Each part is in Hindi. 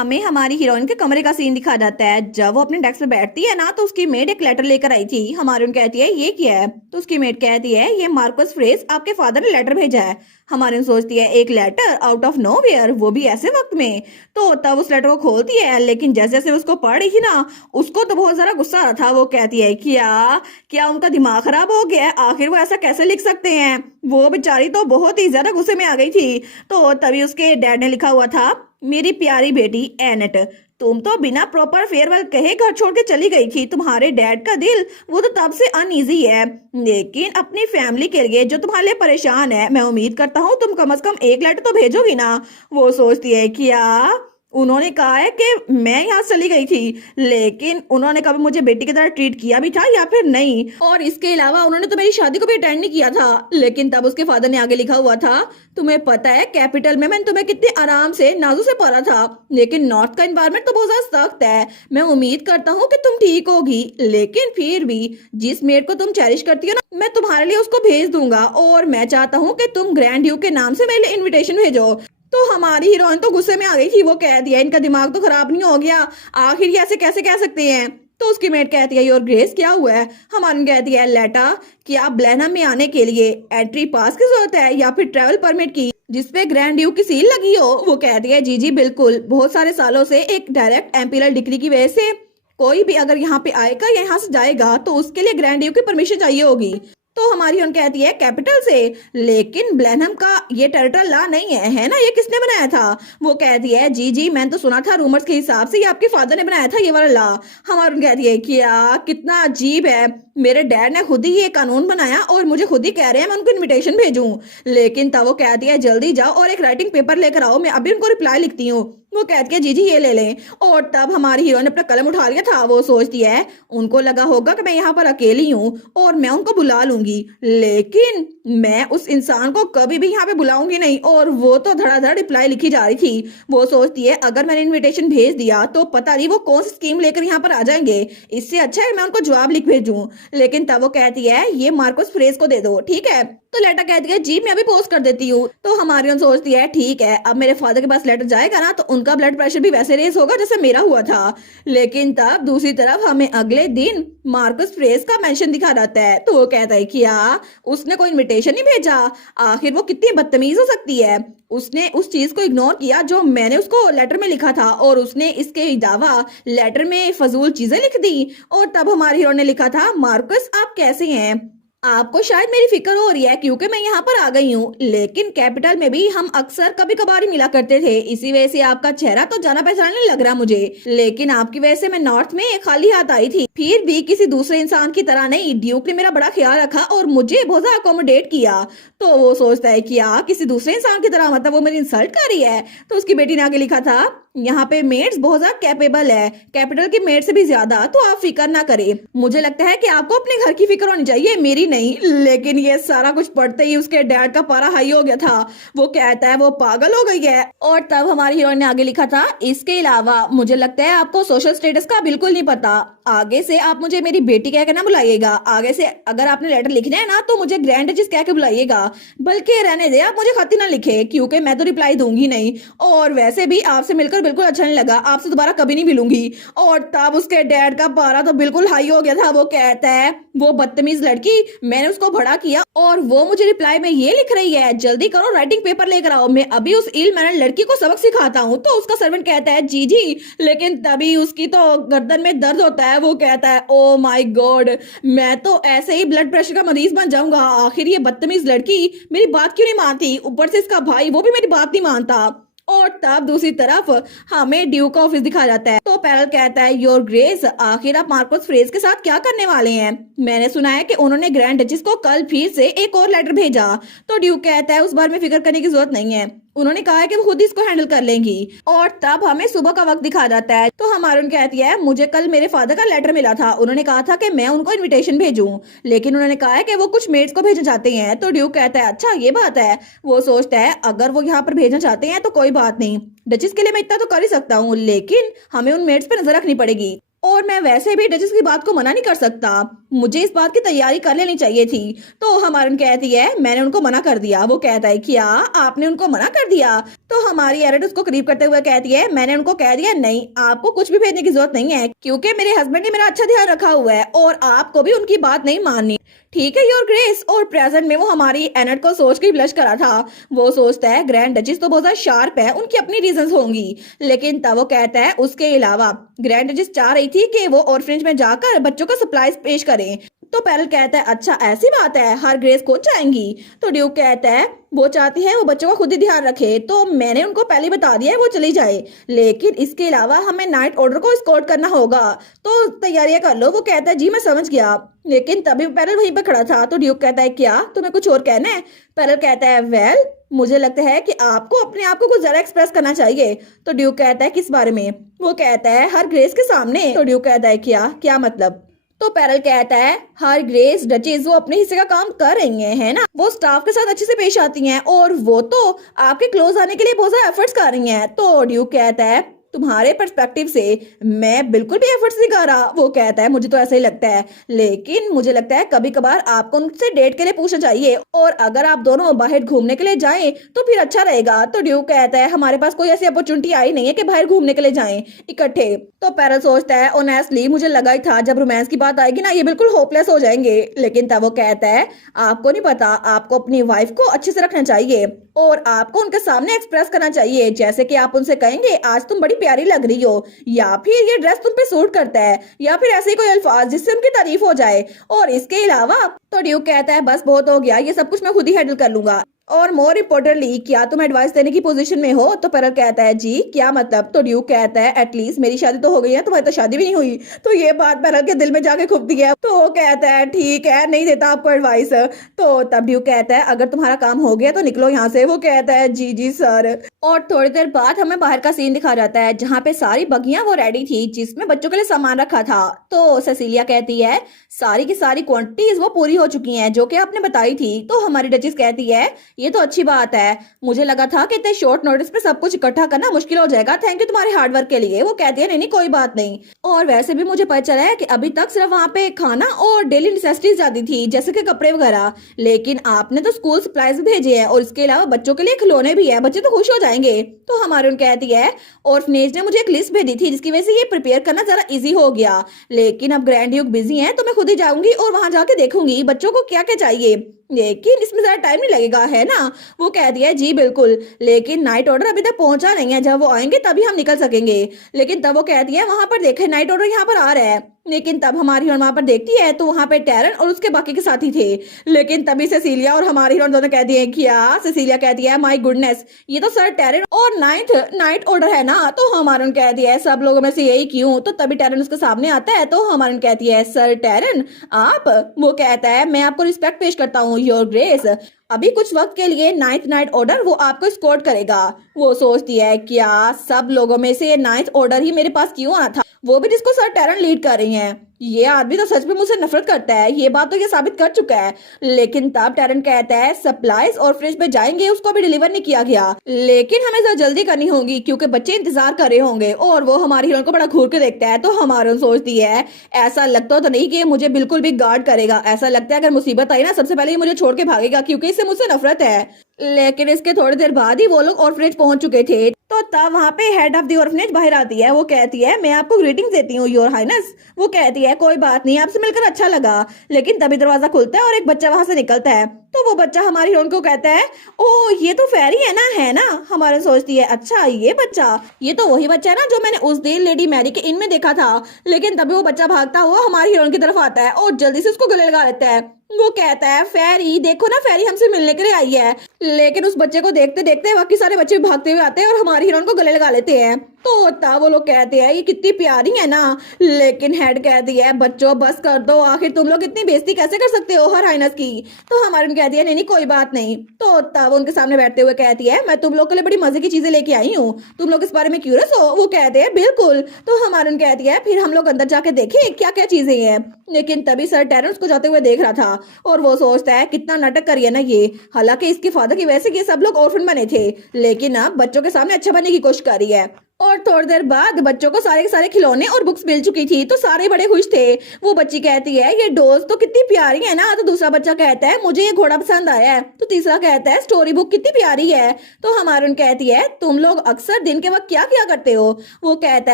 हमें हमारी हीरोइन के कमरे का सीन दिखा जाता है। जब वो अपने डेस्क पे बैठती है ना, तो उसकी मेड एक लेटर लेकर आई थी। हमारी उन कहती है ये क्या है, तो उसकी मेड कहती है ये मार्कस फ्रेज आपके फादर ने लेटर भेजा है। हमारी उन सोचती है एक लेटर आउट ऑफ नोवेयर, वो भी ऐसे वक्त में। तो तब उस लेटर को खोलती है, लेकिन जैसे जैसे उसको पढ़ रही थी ना, उसको तो बहुत ज्यादा गुस्सा आ रहा था। वो कहती है क्या क्या उनका दिमाग खराब हो गया है, आखिर वो ऐसा कैसे लिख सकते हैं। वो बेचारी तो बहुत ही ज्यादा गुस्से में आ गई थी। तो तभी उसके डैड ने लिखा हुआ था, मेरी प्यारी बेटी एनेट, तुम तो बिना प्रॉपर फेयरवेल कहे घर छोड़ के चली गई थी। तुम्हारे डैड का दिल वो तो तब से अनईजी है, लेकिन अपनी फैमिली के लिए जो तुम्हारे लिए परेशान है, मैं उम्मीद करता हूँ तुम कम से कम एक लेटर तो भेजोगी ना। वो सोचती है क्या उन्होंने कहा है कि मैं यहाँ चली गई थी, लेकिन उन्होंने कभी मुझे बेटी की तरह ट्रीट किया भी था या फिर नहीं। और इसके अलावा उन्होंने तो मेरी शादी को भी अटेंड नहीं किया था। लेकिन तब उसके फादर ने आगे लिखा हुआ था, तुम्हें पता है कैपिटल में मैंने तुम्हें कितने आराम से नाजू से पाला था, लेकिन नॉर्थ का एनवायरनमेंट तो बहुत ज्यादा सख्त है। मैं उम्मीद करता हूँ कि तुम ठीक होगी, लेकिन फिर भी जिस मेड को तुम चेरिश करती हो ना, मैं तुम्हारे लिए उसको भेज दूंगा। और मैं चाहता हूँ कि तुम ग्रैंड ड्यूक के नाम से मेरे लिए इन्विटेशन भेजो। तो हमारी हीरोइन तो गुस्से में आ गई थी। वो कह दिया इनका दिमाग तो खराब नहीं हो गया, आखिर ये ऐसे कैसे कह सकते हैं। तो उसकी मेट कहती है योर ग्रेस क्या हुआ है। हमारी कहती है लेटा कि आप ब्लैनम में आने के लिए एंट्री पास की जरूरत है या फिर ट्रेवल परमिट की जिसपे ग्रैंड ड्यूक की सील लगी हो। वो कहती है जी जी बिल्कुल, बहुत सारे सालों से एक डायरेक्ट एम्पिरियल डिग्री की वजह से कोई भी अगर यहाँ पे आएगा या यहाँ से जाएगा तो उसके लिए ग्रैंड ड्यूक की परमिशन चाहिए होगी। तो हमारी उन कहती है कैपिटल से, लेकिन ब्लैनहम का ये टेरिटरी लॉ नहीं है ना, ये किसने बनाया था। वो कहती है जी जी मैंने तो सुना था रूमर्स के हिसाब से ये आपके फादर ने बनाया था ये वाला लॉ। हमारी उन कहती है क्या कितना अजीब है, मेरे डैड ने खुद ही ये कानून बनाया और मुझे खुद ही कह रहे हैं मैं उनको इनविटेशन भेजूं। लेकिन तब वो कहती है जल्दी जाओ और एक राइटिंग पेपर लेकर आओ, मैं अभी उनको रिप्लाई लिखती हूँ। वो कहती है जी जी ये ले लें। और तब हमारी हीरो ने अपना कलम उठा लिया था। वो सोचती है उनको लगा होगा कि मैं यहाँ पर अकेली हूँ और मैं उनको बुला लूंगी, लेकिन मैं उस इंसान को कभी भी यहाँ पे बुलाऊंगी नहीं। और वो तो धड़ाधड़ रिप्लाई लिखी जा रही थी। वो सोचती है अगर मैंने इनविटेशन भेज दिया तो पता नहीं वो कौन सी स्कीम लेकर यहाँ पर आ जाएंगे, इससे अच्छा है मैं उनको जवाब लिख भेजूं। लेकिन तब वो कहती है ये मार्कस फ्रेज को दे दो, ठीक है। तो लेटर कहती है जी मैं अभी पोस्ट कर देती हूँ। तो हमारी सोचती है ठीक है, अब मेरे फादर के पास लेटर जाएगा ना तो उनका ब्लड प्रेशर भी वैसे रेस होगा जैसे मेरा हुआ था। लेकिन तब दूसरी तरफ हमें अगले दिन मार्कस फ्रेज का मेंशन दिखा जाता है। तो वो कहता है क्या उसने कोई इनविटेशन नहीं भेजा, आखिर वो कितनी बदतमीज हो सकती है। उसने उस चीज को इग्नोर किया जो मैंने उसको लेटर में लिखा था, और उसने इसके अलावा लेटर में फजूल चीजें लिख दी। और तब हमारे हीरो ने लिखा था मार्कस आप कैसे हैं, आपको शायद मेरी फिक्र हो रही है क्योंकि मैं यहाँ पर आ गई हूँ, लेकिन कैपिटल में भी हम अक्सर कभी कभार ही मिला करते थे, इसी वजह से आपका चेहरा तो जाना पहचाना नहीं लग रहा मुझे। लेकिन आपकी वजह से मैं नॉर्थ में खाली हाथ आई थी, फिर भी किसी दूसरे इंसान की तरह नहीं, ड्यूक ने मेरा बड़ा ख्याल रखा और मुझे बहुत ज्यादा अकोमोडेट किया। तो वो सोचता है कि किसी दूसरे इंसान की तरह, मतलब वो मेरी इंसल्ट कर रही है। तो उसकी बेटी ने आगे लिखा था यहाँ पे मेड्स बहुत ज्यादा कैपेबल है, कैपिटल की मेड से भी ज्यादा, तो आप फिक्र ना करें। मुझे लगता है कि आपको अपने घर की फिक्र होनी चाहिए, मेरी नहीं। लेकिन ये सारा कुछ पढ़ते ही उसके डैड का पारा हाई हो गया था। वो कहता है वो पागल हो गई है। और तब हमारी हीरोइन ने आगे लिखा था इसके अलावा मुझे लगता है आपको सोशल स्टेटस का बिल्कुल नहीं पता, आगे से आप मुझे मेरी बेटी कह के ना बुलाइएगा, आगे से अगर आपने लेटर लिखना है ना तो मुझे ग्रैंड जिस कह के बुलाइएगा, बल्कि रहने दे आप मुझे खत ही ना लिखे क्योंकि मैं तो रिप्लाई दूंगी नहीं। और वैसे भी आपसे मिलकर बिल्कुल अच्छा नहीं लगा, आपसे दोबारा कभी नहीं मिलूंगी। और तब उसके डैड का पारा तो बिल्कुल हाई हो गया था। वो कहता है वो बदतमीज लड़की, मैंने उसको भड़ा किया और वो मुझे रिप्लाई में ये लिख रही है जल्दी करो राइटिंग पेपर लेकर आओ, मैं अभी उस इल मैनर लड़की को सबक सिखाता हूँ। तो उसका सर्वेंट कहता है जी जी, लेकिन तभी उसकी तो गर्दन में दर्द होता है। वो कहता है ओ माय गॉड, मैं तो ऐसे ही ब्लड प्रेशर का मरीज बन जाऊंगा, आखिर ये बदतमीज लड़की मेरी बात क्यों नहीं मानती, ऊपर से इसका भाई वो भी मेरी बात नहीं मानता। और तब दूसरी तरफ हमें ड्यूक का ऑफिस दिखा जाता है। तो पैरल कहता है योर ग्रेस आखिर आप मार्कस फ्रेज के साथ क्या करने वाले हैं, मैंने सुना है कि उन्होंने ग्रैंड डचेस को कल फिर से एक और लेटर भेजा। तो ड्यूक कहता है उस बारे में फिक्र करने की जरूरत नहीं है, उन्होंने कहा है कि वो खुद इसको हैंडल कर लेंगी। और तब हमें सुबह का वक्त दिखा जाता है। तो हमारे कहती है मुझे कल मेरे फादर का लेटर मिला था, उन्होंने कहा था कि मैं उनको इनविटेशन भेजूं, लेकिन उन्होंने कहा है कि वो कुछ मेड्स को भेजना चाहते हैं। तो ड्यूक कहता है अच्छा ये बात है। वो सोचता है अगर वो यहाँ पर भेजना चाहते हैं तो कोई बात नहीं, डचेस के लिए मैं इतना तो कर ही सकता हूँ, लेकिन हमें उन मेड्स पर नजर रखनी पड़ेगी। और मैं वैसे भी डचेस की बात को मना नहीं कर सकता, मुझे इस बात की तैयारी कर लेनी चाहिए थी। तो हमारी कहती है मैंने उनको मना कर दिया। वो कहता है क्या आपने उनको मना कर दिया? तो हमारी एरिन उसको करीब करते हुए कहती है मैंने उनको कह दिया नहीं, आपको कुछ भी भेजने की जरूरत नहीं है, क्योंकि मेरे हस्बैंड ने मेरा अच्छा ध्यान रखा हुआ है और आपको भी उनकी बात नहीं माननी। ठीक है योर ग्रेस। और प्रेजेंट में वो हमारी एनट को सोच के ब्लश करा था। वो सोचता है ग्रैंड डचेस तो बहुत ज्यादा शार्प है, उनकी अपनी रीजंस होंगी, लेकिन तब वो कहता है उसके अलावा ग्रैंड डचेस चाह रही थी कि वो ऑर्फनेज में जाकर बच्चों को सप्लाईज पेश करें। तो पैरल कहता है अच्छा ऐसी बात है, हर ग्रेस खुद जाएंगी? तो ड्यूक कहता है वो चाहती है वो बच्चों का खुद ही ध्यान रखे, तो मैंने उनको पहले ही बता दिया है वो चली जाए, लेकिन इसके अलावा हमें नाइट ऑर्डर को स्कॉट करना होगा, तो तैयारियां कर लो। वो कहता है जी मैं समझ गया, लेकिन तभी पैरल वहीं पर खड़ा था। तो ड्यूक कहता है क्या तुम्हें कुछ और कहना है? पैरल कहता है वेल मुझे लगता है कि आपको अपने आप को कुछ जरा एक्सप्रेस करना चाहिए। तो ड्यूक कहता है किस बारे में? वो कहता है हर ग्रेस के सामने। तो ड्यूक कहता है क्या क्या मतलब? तो पैरल कहता है हर ग्रेस डचेस वो अपने हिस्से का काम कर रही हैं, है ना, वो स्टाफ के साथ अच्छे से पेश आती हैं और वो तो आपके क्लोज आने के लिए बहुत सारे एफर्ट्स कर रही हैं। तो ड्यूक कहता है तुम्हारे पर्सपेक्टिव से मैं बिल्कुल भी एफर्ट्स नहीं कर रहा। वो कहता है मुझे तो ऐसा ही लगता है, लेकिन मुझे लगता है कभी कभार आपको उनसे डेट के लिए पूछना चाहिए, और अगर आप दोनों बाहर घूमने के लिए जाएं तो फिर अच्छा रहेगा। तो ड्यूक कहता है हमारे पास कोई ऐसी अपॉर्चुनिटी आई नहीं है कि बाहर घूमने के लिए जाएं इकट्ठे। तो पैरल सोचता है ऑनेस्टली मुझे लगा ही था जब रोमांस की बात आएगी ना ये बिल्कुल होपलेस हो जाएंगे, लेकिन तब वो कहता है आपको नहीं पता, आपको अपनी वाइफ को अच्छे से रखना चाहिए और आपको उनके सामने एक्सप्रेस करना चाहिए, जैसे कि आप उनसे कहेंगे आज तुम बड़ी प्यारी लग रही हो, या फिर ये ड्रेस तुम पे सूट करता है, या फिर ऐसे ही कोई अल्फाज जिससे उनकी तारीफ हो जाए। और इसके अलावा तो ड्यूक कहता है बस बहुत हो गया, ये सब कुछ मैं खुद ही हैंडल कर लूंगा, और मोर इम्पोर्टेंटली क्या तुम एडवाइस देने की पोजीशन में हो? तो पैरल कहता है जी क्या मतलब? तो ड्यूक कहता है एटलीस्ट मेरी शादी तो हो गई है, तुम्हारी तो शादी भी नहीं हुई। तो ये बात पैरल के दिल में जाके खुपती है। तो वो कहता है ठीक है नहीं देता आपको एडवाइस। तो तब ड्यूक कहता है अगर तुम्हारा काम हो गया तो निकलो यहाँ से। वो कहता है जी जी सर। और थोड़ी देर बाद हमें बाहर का सीन दिखा जाता है जहाँ पे सारी बगियां वो रेडी थी जिसमें बच्चों के लिए सामान रखा था। तो सेसिलिया कहती है सारी की सारी क्वांटिटीज वो पूरी हो चुकी हैं जो कि आपने बताई थी। तो हमारी डचेस कहती है ये तो अच्छी बात है, मुझे लगा था कि इतने शॉर्ट नोटिस पे सब कुछ इकट्ठा करना मुश्किल हो जाएगा, थैंक यू तुम्हारे हार्डवर्क के लिए। वो कहती है नहीं नहीं कोई बात नहीं, और वैसे भी मुझे पता चला है कि अभी तक सिर्फ वहाँ पे खाना और डेली नेसेसिटीज जाती थी जैसे कि कपड़े वगैरह, लेकिन आपने तो स्कूल सप्लाईज भी भेजे हैं और इसके अलावा बच्चों के लिए खिलौने भी है, बच्चे तो खुश हो जाएंगे। तो हमारे उन कहती है ऑर्फनेज ने मुझे एक लिस्ट भेजी थी जिसकी वजह से ये प्रिपेयर करना जरा इजी हो गया, लेकिन अब ग्रैंड ड्यूक बिजी है तो मैं खुद ही जाऊंगी और वहां जाके देखूंगी बच्चों को क्या क्या चाहिए, लेकिन इसमें ज्यादा टाइम नहीं लगेगा है ना? वो कह दिया जी बिल्कुल, लेकिन नाइट ऑर्डर अभी तक पहुंचा नहीं है, जब वो आएंगे तभी हम निकल सकेंगे। लेकिन तब वो कहती है वहां पर देखे नाइट ऑर्डर यहाँ पर आ रहा है, लेकिन तब हमारी हीरोइन वहां पर देखती है तो वहां पे टैरन और उसके बाकी के साथी थे, लेकिन तभी सेसिलिया और हमारी हीरोइन दोनों कहती है क्या? सेसिलिया कहती है माय गुडनेस ये तो सर टैरन और नाइट ऑर्डर है ना? तो हमारी कहती है सब लोगों में से यही क्यों? तो तभी टैरन उसके सामने आता है। तो हमारी कहती है सर टैरन आप? वो कहता है मैं आपको रिस्पेक्ट पेश करता हूँ योर ग्रेस, अभी कुछ वक्त के लिए नाइट ऑर्डर वो आपको स्कॉट करेगा। वो सोचती है क्या सब लोगों में से नाइट ऑर्डर ही मेरे पास क्यों आना था, वो भी जिसको सर टैरन लीड कर रही हैं। ये आदमी तो सच में मुझसे नफरत करता है, ये बात तो ये साबित कर चुका है। लेकिन तब टैरन कहता है सप्लाईज और फ्रिज पे जाएंगे उसको भी डिलीवर नहीं किया गया, लेकिन हमें जरा जल्दी करनी होगी क्योंकि बच्चे इंतजार कर रहे होंगे। और वो हमारी हीरोइन को बड़ा घूर के देखता है। तो हमारी सोचती है ऐसा लगता तो नहीं कि मुझे बिल्कुल भी गार्ड करेगा, ऐसा लगता है अगर मुसीबत आई ना सबसे पहले ये मुझे छोड़ के भागेगा क्योंकि इससे मुझसे नफरत है। लेकिन इसके थोड़ी देर बाद ही वो लोग ऑर्फनेज पहुंच चुके थे। तो तब वहाँ पे हेड ऑफ द ऑर्फनेज बाहर आती है। वो कहती है मैं आपको ग्रीटिंग्स देती हूँ योर हाइनेस। वो कहती है कोई बात नहीं आपसे मिलकर अच्छा लगा। लेकिन तभी दरवाजा खुलता है और एक बच्चा वहां से निकलता है। तो वो बच्चा हमारी हीरोइन को कहता है ओ ये तो फेरी है ना, है ना? हमारी सोचती है अच्छा ये बच्चा, ये तो वही बच्चा है ना जो मैंने उस दिन लेडी मैरी के इन में देखा था। लेकिन तभी वो बच्चा भागता हुआ हमारी हीरोइन की तरफ आता है और जल्दी से उसको गले लगा लेता है। वो कहता है फेरी देखो ना फेरी हमसे मिलने के लिए आई है। लेकिन उस बच्चे को देखते देखते बाकी सारे बच्चे भागते हुए आते हैं और हमारी हीरोइन को गले लगा लेते हैं। तो तब वो लोग कहते हैं ये कितनी प्यारी है ना, लेकिन हेड कहती है बच्चों बस कर दो, आखिर तुम लोग इतनी बेइज्जती कैसे कर सकते हो हर हाइनेस की? तो हमारी कहती है नहीं नहीं कोई बात नहीं। तो तब उनके सामने बैठते हुए कहती है मैं तुम लोग के लिए बड़ी मजे की चीजें लेके आई हूँ, तुम लोग इस बारे में क्यूरियस हो? वो कहते हैं बिल्कुल। तो हमारी कहती है फिर हम लोग अंदर जाके देखें क्या क्या चीजें हैं। लेकिन तभी सर टेरेंस को जाते हुए देख रहा था और वो सोचता है कितना नाटक करी है ना ये, हालांकि इसके फादर की वजह से ये सब लोग ऑर्फन बने थे, लेकिन अब बच्चों के सामने अच्छा बनने की कोशिश कर रही है। और थोड़ी देर बाद बच्चों को सारे के सारे खिलौने और बुक्स मिल चुकी थी, तो सारे बड़े खुश थे। वो बच्ची कहती है ये डॉल्स तो कितनी प्यारी है ना। तो दूसरा बच्चा कहता है मुझे ये घोड़ा पसंद आया है। तो तीसरा कहता है स्टोरी बुक कितनी प्यारी है। तो हमारून कहती है तुम लोग अक्सर दिन के वक्त क्या किया करते हो। वो कहता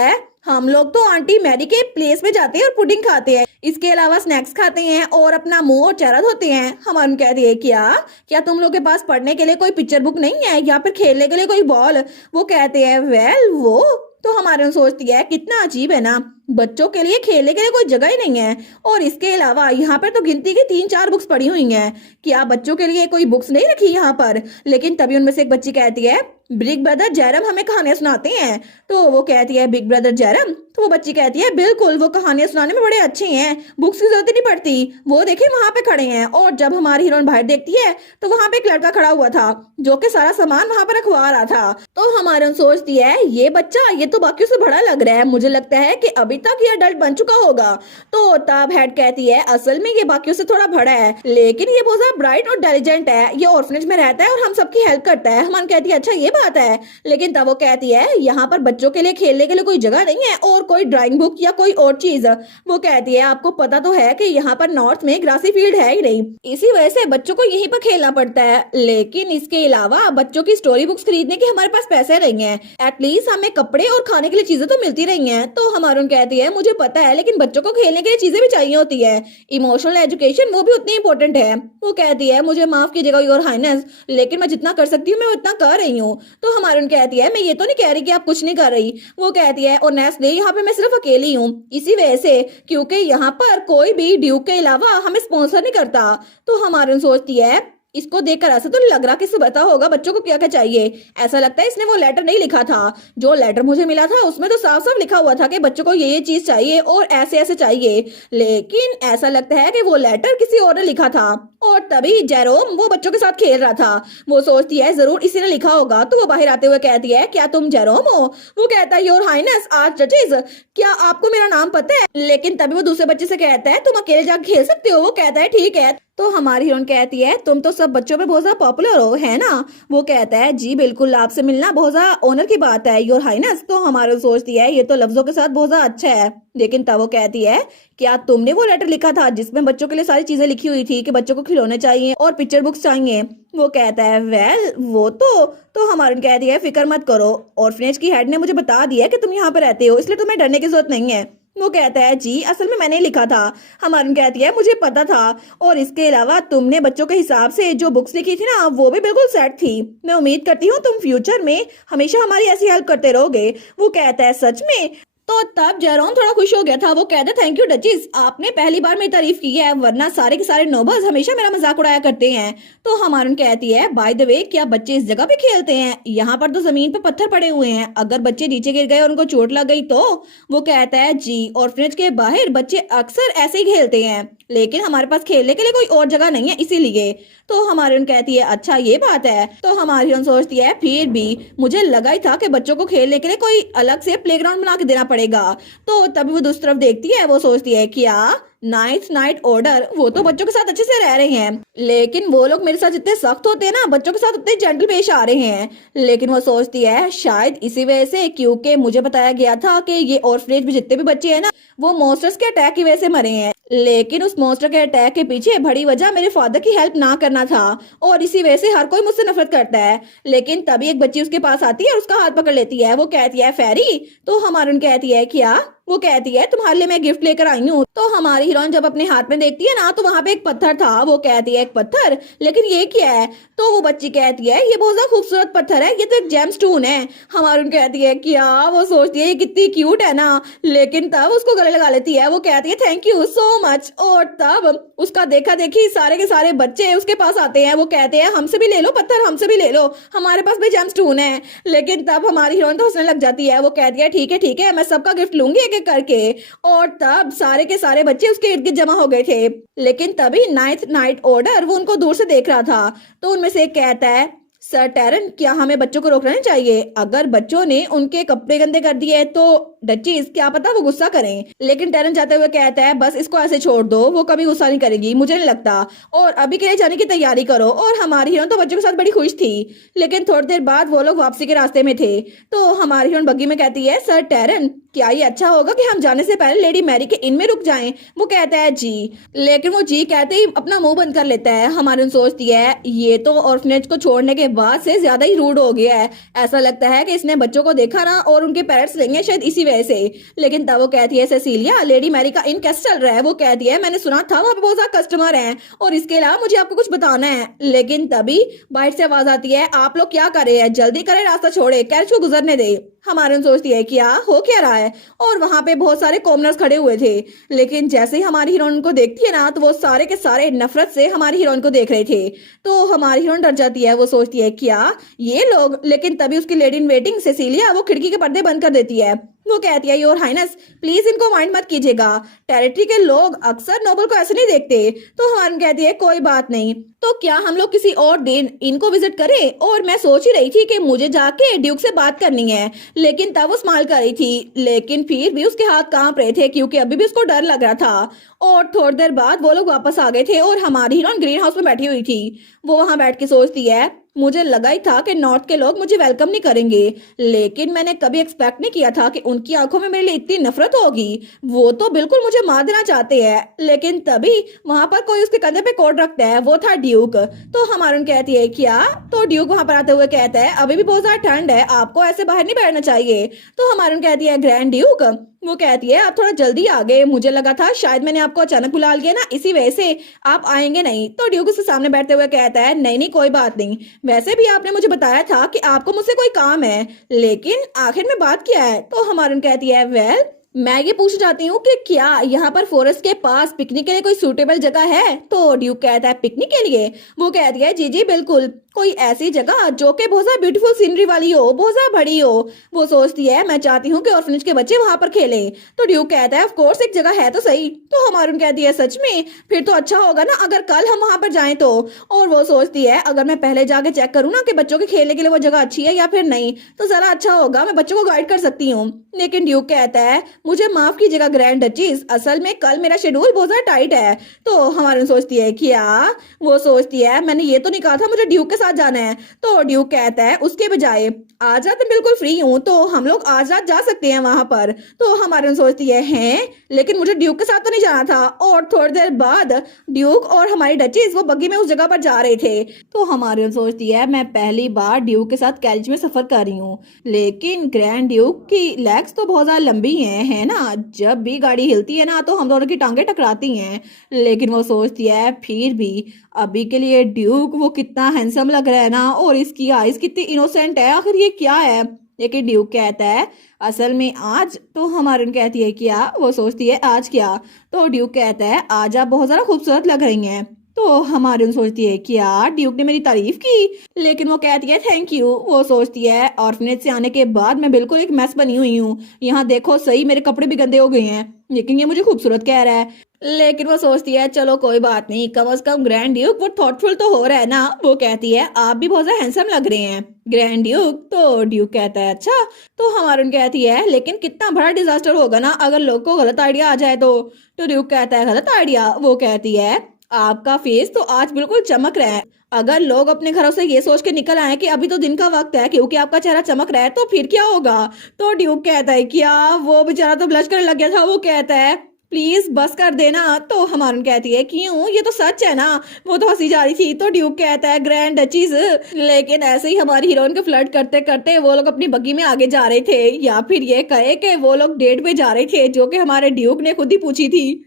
है हम लोग तो आंटी मैरी के प्लेस में जाते हैं और पुडिंग खाते हैं, इसके अलावा स्नैक्स खाते हैं और अपना मुंह और चेहरा धोते हैं। हमारून कहती है क्या क्या तुम लोग के पास पढ़ने के लिए कोई पिक्चर बुक नहीं है या फिर खेलने के लिए कोई बॉल। वो कहते हैं वेल वो तो हमारे सोचती है कितना अजीब है ना, बच्चों के लिए खेलने के लिए कोई जगह ही नहीं है और इसके अलावा यहाँ पर तो गिनती की 3-4 बुक्स पड़ी हुई हैं। क्या बच्चों के लिए कोई बुक्स नहीं रखी यहाँ पर। लेकिन तभी उनमें से एक बच्ची कहती है बिग ब्रदर जैरम हमें कहानियां सुनाते हैं। तो वो कहती है बिग ब्रदर जैरम। तो वो बच्ची कहती है बिल्कुल वो कहानियां सुनाने में बड़े अच्छे हैं, बुक्स की जरूरत ही नहीं पड़ती। वो देखिए वहां पे खड़े हैं। और जब हमारी हीरोइन बाहर देखती है तो वहां पे एक लड़का खड़ा हुआ था जो कि सारा सामान वहां पर रखवा रहा था। तो हमारी सोचती है ये बच्चा ये तो बाकियों से बड़ा लग रहा है, मुझे लगता है कि अभी तक ये अडल्ट बन चुका होगा। तो तब हेड कहती है असल में ये बाकियों से थोड़ा बड़ा है लेकिन ये बहुत ज्यादा ब्राइट और इंटेलिजेंट है, ये ऑर्फनेज में रहता है और हम सबकी हेल्प करता है। हमान कहती है अच्छा ये बात है। लेकिन तब वो कहती है यहाँ पर बच्चों के लिए खेलने के लिए कोई जगह नहीं है और कोई ड्राइंग बुक या कोई और चीज। वो कहती है आपको पता तो है कि यहाँ पर नॉर्थ में ग्रासी फील्ड है ही नहीं, इसी वजह से बच्चों को यहीं पर खेलना पड़ता है। लेकिन इसके अलावा बच्चों की स्टोरी बुक्स खरीदने के हमारे पास पैसे नहीं है, एटलीस्ट हमें कपड़े और खाने के लिए चीजें तो मिलती रही हैं। तो हमारून कहती है मुझे पता है लेकिन बच्चों को खेलने के लिए चीजें भी चाहिए होती है, इमोशनल एजुकेशन वो भी उतनी इंपॉर्टेंट है। वो कहती है मुझे माफ कीजिएगा योर हाइनेस लेकिन मैं जितना कर सकती हूँ मैं उतना कर रही हूँ। तो हमारून कहती है मैं ये तो नहीं कह रही कि आप कुछ नहीं कर रही। वो कहती है और नेस्ले यहाँ पे मैं सिर्फ अकेली हूँ, इसी वजह से क्योंकि यहाँ पर कोई भी ड्यूक के अलावा हमें स्पॉन्सर नहीं करता। तो हमारून सोचती है इसको देखकर ऐसा तो नहीं लग रहा कि इसे पता होगा बच्चों को क्या क्या चाहिए। ऐसा लगता है इसने वो लेटर नहीं लिखा था, जो लेटर मुझे मिला था उसमें तो साफ साफ लिखा हुआ था कि बच्चों को ये चीज चाहिए और ऐसे ऐसे चाहिए। लेकिन ऐसा लगता है कि वो लेटर किसी और ने लिखा था। और तभी जेरोम वो बच्चों के साथ खेल रहा था। वो सोचती है जरूर इसी ने लिखा होगा। तो वो बाहर आते हुए कहती है क्या तुम जेरोम हो। वो कहता है योर हाइनेस आज जजेस क्या आपको मेरा नाम पता है। लेकिन तभी वो दूसरे बच्चे से कहता है तुम अकेले जाकर खेल सकते हो। वो कहता है ठीक है। तो हमारी हीरोइन कहती है तुम तो सब बच्चों में बहुत ज्यादा पॉपुलर हो है ना। वो कहता है जी बिल्कुल आपसे मिलना बहुत ज्यादा ऑनर की बात है योर हाइनेस। तो हमारी सोचती है ये तो लफ्जों के साथ बहुत ज्यादा अच्छा है। लेकिन तब वो कहती है क्या तुमने वो लेटर लिखा था जिसमें बच्चों के लिए सारी चीजें लिखी हुई थी कि बच्चों को खिलौने चाहिए और पिक्चर बुक्स चाहिए। वो कहता है वेल वो तो हमारी कहती है फिक्र मत करो, ऑर्फनेज की हेड ने मुझे बता दिया कि तुम यहाँ पे रहते हो इसलिए तुम्हें डरने की जरूरत नहीं है। वो कहता है जी असल में मैंने लिखा था। हमारी कहती है मुझे पता था और इसके अलावा तुमने बच्चों के हिसाब से जो बुक्स लिखी थी ना वो भी बिल्कुल सेट थी। मैं उम्मीद करती हूँ तुम फ्यूचर में हमेशा हमारी ऐसी हेल्प करते रहोगे। वो कहता है सच में। तो तब जेरोम थोड़ा खुश हो गया था। वो कहता थैंक यू डचिस आपने पहली बार मेरी तारीफ की है, वरना सारे के सारे नोबर्स हमेशा मेरा मजाक उड़ाया करते हैं। तो हमारून कहती है बाय द वे क्या बच्चे इस जगह पे खेलते हैं, यहाँ पर तो जमीन पे पत्थर पड़े हुए हैं, अगर बच्चे नीचे गिर गए और उनको चोट लग गई तो। वो कहता है जी ऑर्फनेज के बाहर बच्चे अक्सर ऐसे ही खेलते हैं लेकिन हमारे पास खेलने के लिए कोई और जगह नहीं है इसीलिए। तो हमारी कहती है अच्छा ये बात है। तो हमारी सोचती है फिर भी मुझे लगा ही था कि बच्चों को खेलने के लिए कोई अलग से प्लेग्राउंड बना के देना पड़ेगा। तो तभी वो दूसरी तरफ देखती है। वो सोचती है क्या नाइट ऑर्डर वो तो बच्चों के साथ अच्छे से रह रहे हैं लेकिन वो लोग मेरे साथ जितने सख्त होते हैं ना बच्चों के साथ उतने जेंटल पेश आ रहे हैं। लेकिन वो सोचती है शायद इसी वजह से क्योंकि मुझे बताया गया था कि ये ऑर्फनेज में जितने भी बच्चे हैं ना वो मॉन्स्टर्स के अटैक की वजह से मरे हैं। लेकिन उस मॉन्स्टर के अटैक के पीछे बड़ी वजह मेरे फादर की हेल्प ना करना था और इसी वजह से हर कोई मुझसे नफरत करता है। लेकिन तभी एक बच्ची उसके पास आती है और उसका हाथ पकड़ लेती है। वो कहती है फेरी। तो हमारी कहती है क्या। वो कहती है तुम्हारे लिए मैं गिफ्ट लेकर आई हूँ। तो हमारी हीरोइन जब अपने हाथ में देखती है ना तो वहां पे एक पत्थर था। वो कहती है एक पत्थर लेकिन ये क्या है। तो वो बच्ची कहती है ये बहुत ज्यादा खूबसूरत पत्थर है, ये तो एक जेम स्टोन है। हमारी कहती है क्या। वो सोचती है ये कितनी क्यूट है ना। लेकिन तब उसको गले लगा लेती है। वो कहती है थैंक यू सो मच। और तब उसका देखा देखी सारे के सारे बच्चे उसके पास आते हैं। वो कहते हैं हमसे भी ले लो पत्थर, हमसे भी ले लो, हमारे पास भी जेम स्टोन है। लेकिन तब हमारी हीरोइन तो हंसने लग जाती है। वो कहती है ठीक है मैं सबका गिफ्ट लूंगी एक एक करके। और तब सारे के सारे बच्चे उसके इर्द गिर्द जमा हो गए थे। लेकिन तभी नाइट ऑर्डर वो उनको दूर से देख रहा था। तो उनमें से एक कहता है सर टैरन, क्या हमें बच्चों को रोकना नहीं चाहिए? अगर बच्चों ने उनके कपड़े गंदे कर दिए तो डचीज क्या पता वो गुस्सा करें। लेकिन टैरन जाते हुए कहता है बस इसको ऐसे छोड़ दो, वो कभी गुस्सा नहीं करेगी, मुझे नहीं लगता। और अभी के लिए जाने की तैयारी करो। और हमारी हीरोइन तो बच्चों के साथ बड़ी खुश थी, लेकिन थोड़ी देर बाद वो लोग वापसी के रास्ते में थे। तो हमारी हीरोइन बग्गी में कहती है सर टैरन, क्या ये अच्छा होगा कि हम जाने से पहले लेडी मैरी के इन में रुक जाएं? वो कहता है जी, लेकिन वो जी कहते ही अपना मुंह बंद कर लेता है। हमारी सोचती है ये तो ऑर्फनेज को छोड़ने के बाद से ज्यादा ही रूड हो गया है, ऐसा लगता है कि इसने बच्चों को देखा ना और उनके पेरेंट्स लेंगे शायद इसी वजह से। लेकिन तब वो कहती है सेसिलिया, लेडी मैरी का इन कैसे चल रहा है? वो कहती है मैंने सुना था वहां पे बहुत ज्यादा कस्टमर हैं और इसके अलावा मुझे आपको कुछ बताना है। लेकिन तभी बाहर से आवाज आती है आप लोग क्या कर रहे हैं, जल्दी करें, रास्ता छोड़े, कैरेज को गुजरने दे। हमारे सोचती है क्या हो क्या रहा है, और वहां पे बहुत सारे कॉमनर्स खड़े हुए थे। लेकिन जैसे ही हमारी हीरोइन को देखती है ना तो वो सारे के सारे नफरत से हमारी हीरोइन को देख रहे थे। तो हमारी हीरोइन डर जाती है, वो सोचती है क्या ये लोग। लेकिन तभी उसकी लेडी इन वेटिंग सेसिलिया वो खिड़की के पर्दे बंद कर देती है। वो कहती है योर हाइनेस प्लीज इनको माइंड मत कीजिएगा, टेरिटरी के लोग अक्सर नोबल को ऐसे नहीं देखते। तो हमारी कहती है कोई बात नहीं, तो क्या हम लोग किसी और दिन इनको विजिट करें? और मैं सोच ही रही थी कि मुझे जाके ड्यूक से बात करनी है। लेकिन तब वो स्माइल कर रही थी, लेकिन फिर भी उसके हाथ कांप रहे थे क्योंकि अभी भी उसको डर लग रहा था। और थोड़ी देर बाद वो लोग वापस आ गए थे और हमारी हीरोइन ग्रीन हाउस में बैठी हुई थी। वो वहां बैठ के सोचती है मुझे लगा ही था कि नॉर्थ के लोग मुझे वेलकम नहीं करेंगे, लेकिन मैंने कभी एक्सपेक्ट नहीं किया था कि उनकी आंखों में मेरे लिए इतनी नफरत होगी। वो तो बिल्कुल मुझे मार देना चाहते हैं। लेकिन तभी वहां पर कोई उसके कंधे पे कोट रखता है, वो था ड्यूक। तो हमारी कहती है क्या? तो ड्यूक वहां पर आते हुए कहता है अभी भी बहुत ज्यादा ठंड है, आपको ऐसे बाहर नहीं बैठना चाहिए। तो हमारी कहती है ग्रैंड ड्यूक, वो कहती है आप थोड़ा जल्दी आ गए, मुझे लगा था शायद मैंने आपको अचानक बुला लिया ना, इसी वजह से आप आएंगे नहीं। तो ड्यूक उसके सामने बैठते हुए कहता है नहीं नहीं कोई बात नहीं, वैसे भी आपने मुझे बताया था कि आपको मुझसे कोई काम है, लेकिन आखिर में बात क्या है? तो हमारी कहती है वेल मैं ये पूछना चाहती हूँ कि क्या यहाँ पर फॉरेस्ट के पास पिकनिक के लिए कोई सूटेबल जगह है? तो ड्यूक कहता है पिकनिक के लिए? वो कहती है जी जी बिल्कुल, कोई ऐसी जगह जो कि बहुत ज्यादा ब्यूटीफुल सीनरी वाली हो, बहुत ज्यादा बड़ी हो। वो सोचती है मैं चाहती हूँ कि ऑर्फनेज के बच्चे वहां पर खेलें। तो ड्यूक कहता है ऑफ कोर्स एक जगह है तो सही। तो हमारून कहती है सच में? फिर तो अच्छा होगा ना अगर कल हम वहां पर जाएं तो। और वो सोचती है अगर मैं पहले जाके चेक करूँ ना कि बच्चों के खेलने के लिए वो जगह अच्छी है या फिर नहीं, तो जरा अच्छा होगा, मैं बच्चों को गाइड कर सकती हूँ। लेकिन ड्यूक कहता है मुझे माफ कीजिएगा ग्रैंड डचीज, असल में कल मेरा शेड्यूल बहुत ज्यादा टाइट है। तो हमारी सोचती है क्या? वो सोचती है मैंने ये तो नहीं कहा था मुझे ड्यूक के साथ जाना है। तो ड्यूक कहता है उसके बजाय आज रात मैं बिल्कुल फ्री हूँ, तो हम लोग आज रात जा सकते हैं वहां पर। तो हमारी सोचती है हैं लेकिन मुझे ड्यूक के साथ तो नहीं जाना था। और थोड़ी देर बाद ड्यूक और हमारी डचीज वो बग्गी में उस जगह पर जा रहे थे। तो हमारी सोचती है मैं पहली बार ड्यूक के साथ कैरिज में सफर कर रही हूँ, लेकिन ग्रैंड ड्यूक की लेग्स तो बहुत ज्यादा लंबी है ना, जब भी गाड़ी हिलती है ना तो हम दोनों की टांगे टकराती हैं। लेकिन वो सोचती है फिर भी अभी के लिए ड्यूक वो कितना हैंडसम लग रहा है ना, और इसकी आइज कितनी इनोसेंट है, आखिर ये क्या है? लेकिन ड्यूक कहता है असल में आज। तो हमारी कहती है क्या? वो सोचती है आज क्या? तो ड्यूक कहता है आज आप बहुत ज्यादा खूबसूरत लग रही हैं। तो हमारी सोचती है क्या ड्यूक ने मेरी तारीफ की? लेकिन वो कहती है थैंक यू। वो सोचती है ऑर्फनेज से आने के बाद मैं बिल्कुल एक मैस बनी हुई हूँ, यहाँ देखो सही मेरे कपड़े भी गंदे हो गए हैं, लेकिन ये मुझे खूबसूरत कह रहा है। लेकिन वो सोचती है चलो कोई बात नहीं, कम से कम ग्रैंड ड्यूक वो थॉटफुल तो हो रहा है ना। वो कहती है आप भी बहुत ज्यादा हैंडसम लग रहे हैं ग्रैंड ड्यूक। तो ड्यूक कहता है अच्छा। तो हमारी कहती है लेकिन कितना बड़ा डिजास्टर होगा ना अगर लोग को गलत आइडिया आ जाए तो ड्यूक कहता है गलत आइडिया? वो कहती है आपका फेस तो आज बिल्कुल चमक रहा है, अगर लोग अपने घरों से ये सोच के निकल आए कि अभी तो दिन का वक्त है क्योंकि आपका चेहरा चमक रहा है, तो फिर क्या होगा? तो ड्यूक कहता है क्या? वो बेचारा तो ब्लश करने लग गया था। वो कहता है प्लीज बस कर देना। तो हमारी कहती है क्यों, ये तो सच है ना। वो तो हंसी जा रही थी। तो ड्यूक कहता है ग्रैंड डचीज। लेकिन ऐसे ही हमारी हीरोइन को फ्लर्ट करते करते वो लोग अपनी बग्गी में आगे जा रहे थे, या फिर ये कहे कि वो लोग डेट पे जा रहे थे जो कि हमारे ड्यूक ने खुद ही पूछी थी।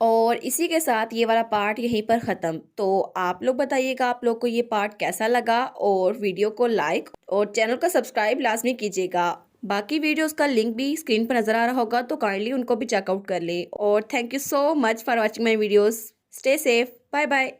और इसी के साथ ये वाला पार्ट यहीं पर ख़त्म। तो आप लोग बताइएगा आप लोग को ये पार्ट कैसा लगा, और वीडियो को लाइक और चैनल को सब्सक्राइब लाजमी कीजिएगा। बाकी वीडियोस का लिंक भी स्क्रीन पर नज़र आ रहा होगा, तो काइंडली उनको भी चेकआउट कर लें। और thank you so much for watching my videos. Stay safe, bye bye.